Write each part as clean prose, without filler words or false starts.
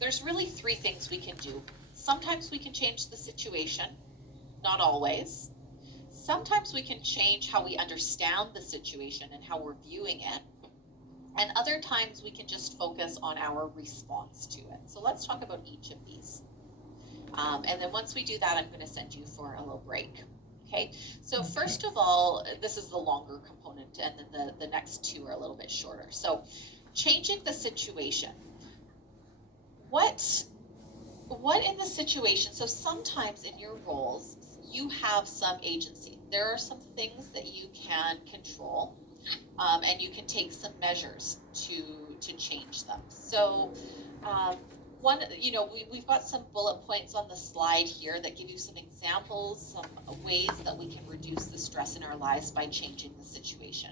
there's really three things we can do. Sometimes we can change the situation, not always. Sometimes we can change how we understand the situation and how we're viewing it. And other times we can just focus on our response to it. So let's talk about each of these. And then once we do that, I'm going to send you for a little break. Okay, so Okay. first of all, this is the longer component, and then the next two are a little bit shorter. So, changing the situation. What what in the situation? So sometimes in your roles, you have some agency. There are some things that you can control, and you can take some measures to change them. So um, one, we've got some bullet points on the slide here that give you some examples, some ways that we can reduce the stress in our lives by changing the situation.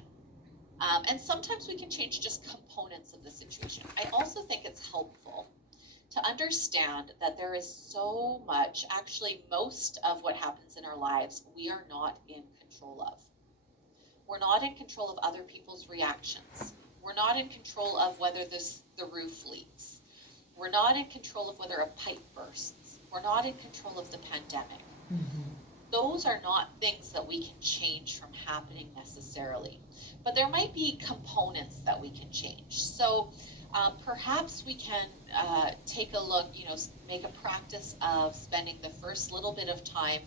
And sometimes we can change just components of the situation. I also think it's helpful to understand that there is so much, actually, most of what happens in our lives, we are not in control of. We're not in control of other people's reactions. We're not in control of whether the roof leaks. We're not in control of whether a pipe bursts. We're not in control of the pandemic. Mm-hmm. Those are not things that we can change from happening necessarily. But there might be components that we can change. So perhaps we can take a look, make a practice of spending the first little bit of time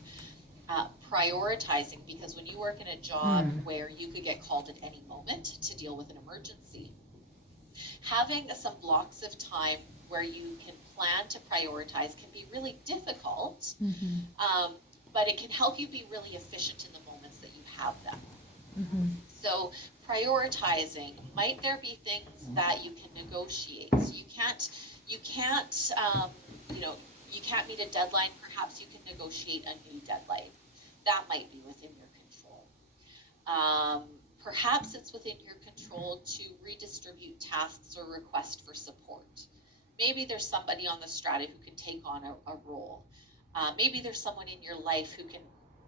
prioritizing, because when you work in a job Mm. where you could get called at any moment to deal with an emergency, having some blocks of time where you can plan to prioritize can be really difficult, Mm-hmm. um, but it can help you be really efficient in the moments that you have them. Mm-hmm. So prioritizing, might there be things that you can negotiate? So you can't, you know, you can't meet a deadline. Perhaps you can negotiate a new deadline. That might be within your control. Um, Perhaps it's within your control to redistribute tasks or request for support. Maybe there's somebody on the strata who can take on a role. Maybe there's someone in your life who can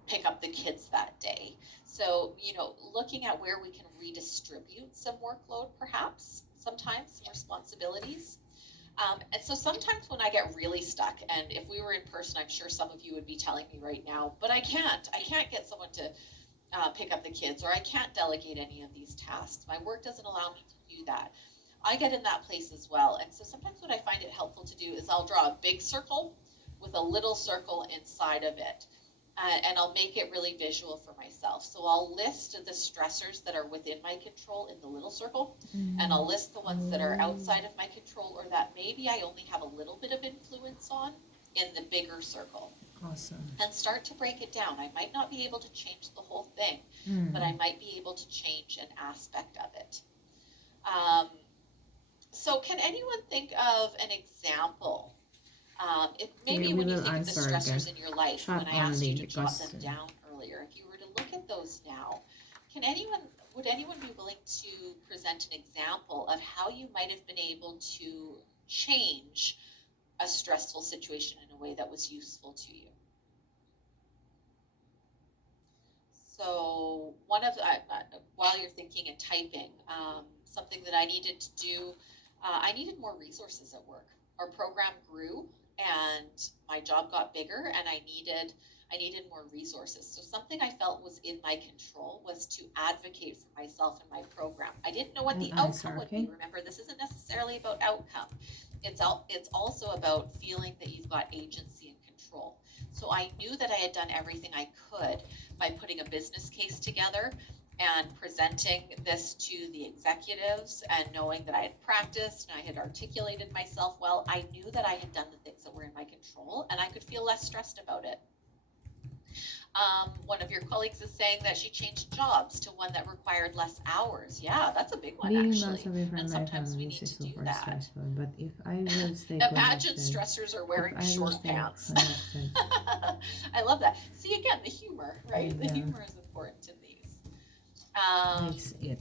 pick up the kids that day. So, looking at where we can redistribute some workload, perhaps, sometimes some responsibilities. And so sometimes when I get really stuck, and if we were in person, I'm sure some of you would be telling me right now, but I can't. I can't get someone to pick up the kids, or I can't delegate any of these tasks. My work doesn't allow me to do that. I get in that place as well. And so sometimes what I find it helpful to do is I'll draw a big circle with a little circle inside of it. And I'll make it really visual for myself. So I'll list the stressors that are within my control in the little circle, and Mm. I'll list the ones that are Oh, outside of my control or that maybe I only have a little bit of influence on in the bigger circle, awesome. and start to break it down. I might not be able to change the whole thing, but I Mm. might be able to change an aspect of it. Um, so, can anyone think of an example? If Okay, maybe we when you will think of the answer again. stressors in your life, Chat when I asked only you to jot because them down earlier, if you were to look at those now, can anyone would anyone be willing to present an example of how you might have been able to change a stressful situation in a way that was useful to you? So one of while you're thinking and typing, something that I needed to do, I needed more resources at work. Our program grew, and my job got bigger, and I needed more resources. So something I felt was in my control was to advocate for myself and my program. I didn't know what I'll the outcome answer, would be. okay? Remember, this isn't necessarily about outcome. It's also about feeling that you've got agency and control. So I knew that I had done everything I could by putting a business case together and presenting this to the executives, and knowing that I had practiced and I had articulated myself well, I knew that I had done the things that were in my control, and I could feel less stressed about it. One of your colleagues is saying that she changed jobs to one that required less hours. Yeah, that's a big one, Being miles actually. away And from my sometimes we family is need to do super that. stressful, but if I will stay Imagine connected, stressors are if wearing I will short stay pants. connected, I love that. See, again, the humor, right? with The them humor is important in these. Um, makes it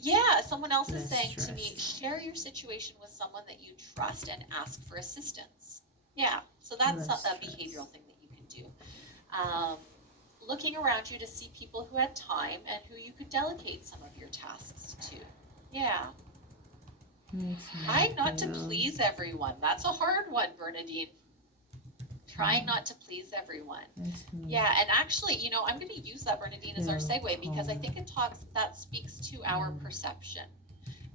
yeah, someone else is less saying to me, stress. share your situation with someone that you trust and ask for assistance. Yeah, so that's a Less behavioral stress. thing that you can do. Um, Looking around you to see people who had time and who you could delegate some of your tasks to. Yeah. Makes Try me not to feel please everyone. That's a hard one, Bernadine. Trying not to please everyone. makes me Yeah, and actually, you know, I'm going to use that, Bernadine, as our feel segue because I think calm. that speaks to our perception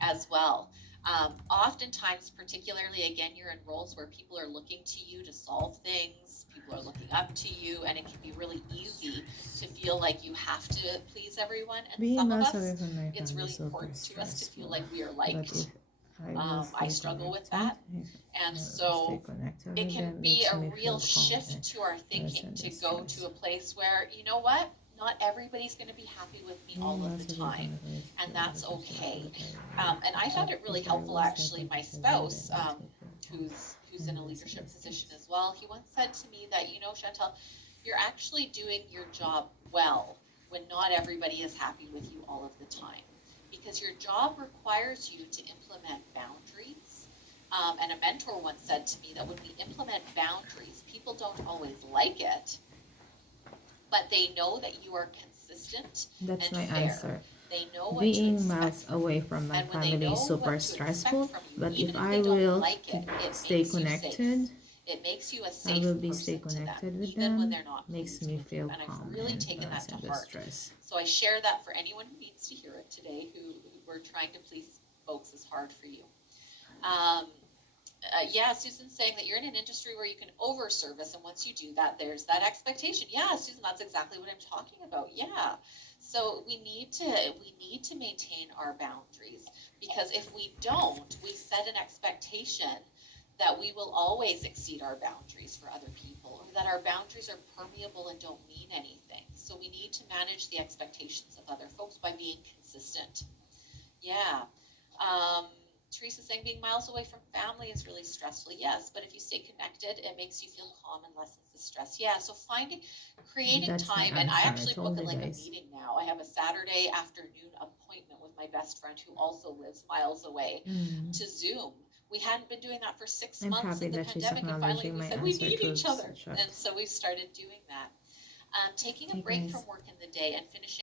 as well. Oftentimes, particularly again, you're in roles where people are looking to you to solve things, people are looking up to you, and it can be really easy to feel like you have to please everyone. And Being some of miles us, away from my it's family is really super important to us to feel stressful. like we are But if liked. I will I stay struggle with connected, that. if And I will stay so connected it with can them, be makes a me real feel calm shift and to our less thinking under to go to stress. a place where, you know what, not everybody's going to be happy with me Being all of the miles away from time, my family is and super that's super okay. stressful. And I found But it really if I helpful, will stay actually. My connected with them, spouse, makes me feel calm who's in a and less leadership under position stress. as well, he once said to me that, you know, Chantel, you're actually doing your job well when not everybody is happy with you all of the time, because your job requires you to implement boundaries. And a mentor once said to me that when we implement boundaries, people don't always like it, but they know that you are consistent That's and my fair. answer. They know what to Being expect miles from away you. from my And when they family is know super what to expect stressful. from you, But even if if I they don't will like it, it stay makes you safe. connected, It makes you a I safe will be stay person to them, connected with even when them. they're not Makes pleased me with you. feel And I've calm really and taken less that to under heart. stress. So I share that for anyone who needs to hear it today, who we're trying to please folks is hard for you. Yeah, Susan's saying that you're in an industry where you can over service, and once you do that, there's that expectation. Yeah, Susan, that's exactly what I'm talking about. Yeah. So we need to maintain our boundaries, because if we don't, we set an expectation that we will always exceed our boundaries for other people, or that our boundaries are permeable and don't mean anything. So we need to manage the expectations of other folks by being consistent. Yeah. Um, Teresa saying being miles away from family is really stressful. Yes, but if you stay connected, it makes you feel calm and lessens the stress. Yeah, so creating That's my time, and I answer. I actually book told it you like a guys. meeting now. I have a Saturday afternoon appointment with my best friend who also lives miles away to Zoom. We hadn't been doing that for 6 I'm months happy in the that she's pandemic, and finally acknowledging we my said we answer need through each other, chat. and so we started doing that. Taking a Okay, break guys. from work in the day and finishing